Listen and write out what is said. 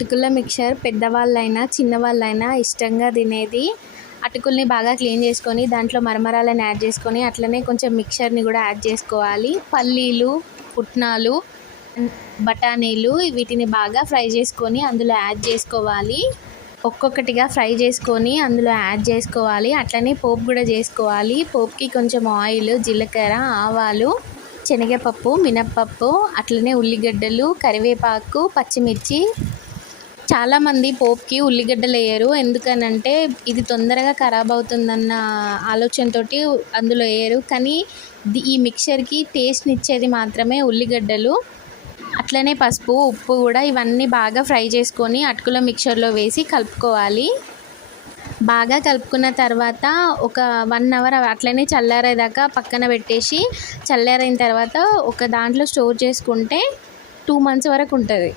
అటుకుల మిక్చర్ పెద్దవాళ్ళైనా చిన్నవాళ్ళైనా ఇష్టంగా తినేది. అటుకుల్ని బాగా క్లీన్ చేసుకొని దాంట్లో మరమరాలను యాడ్ చేసుకొని అట్లనే కొంచెం మిక్చర్ని కూడా యాడ్ చేసుకోవాలి. పల్లీలు, పుట్నాలు, బఠానీలు వీటిని బాగా ఫ్రై చేసుకొని అందులో యాడ్ చేసుకోవాలి. ఒక్కొక్కటిగా ఫ్రై చేసుకొని అందులో యాడ్ చేసుకోవాలి. అట్లనే పోపు కూడా చేసుకోవాలి. పోపుకి కొంచెం ఆయిల్, జీలకర్ర, ఆవాలు, శనగపప్పు, మినప్పప్పు, అట్లనే ఉల్లిగడ్డలు, కరివేపాకు, పచ్చిమిర్చి. చాలామంది పోపుకి ఉల్లిగడ్డలు వేయరు, ఎందుకనంటే ఇది తొందరగా ఖరాబ్ అవుతుందన్న ఆలోచనతోటి అందులో వేయరు. కానీ ఈ మిక్చర్కి టేస్ట్ని ఇచ్చేది మాత్రమే ఉల్లిగడ్డలు. అట్లనే పసుపు, ఉప్పు కూడా ఇవన్నీ బాగా ఫ్రై చేసుకొని అటుకుల మిక్చర్లో వేసి కలుపుకోవాలి. బాగా కలుపుకున్న తర్వాత ఒక 1 అవర్ అట్లనే చల్లారేదాకా పక్కన పెట్టేసి చల్లారైన తర్వాత ఒక దాంట్లో స్టోర్ చేసుకుంటే 2 మంత్స్ వరకు ఉంటుంది.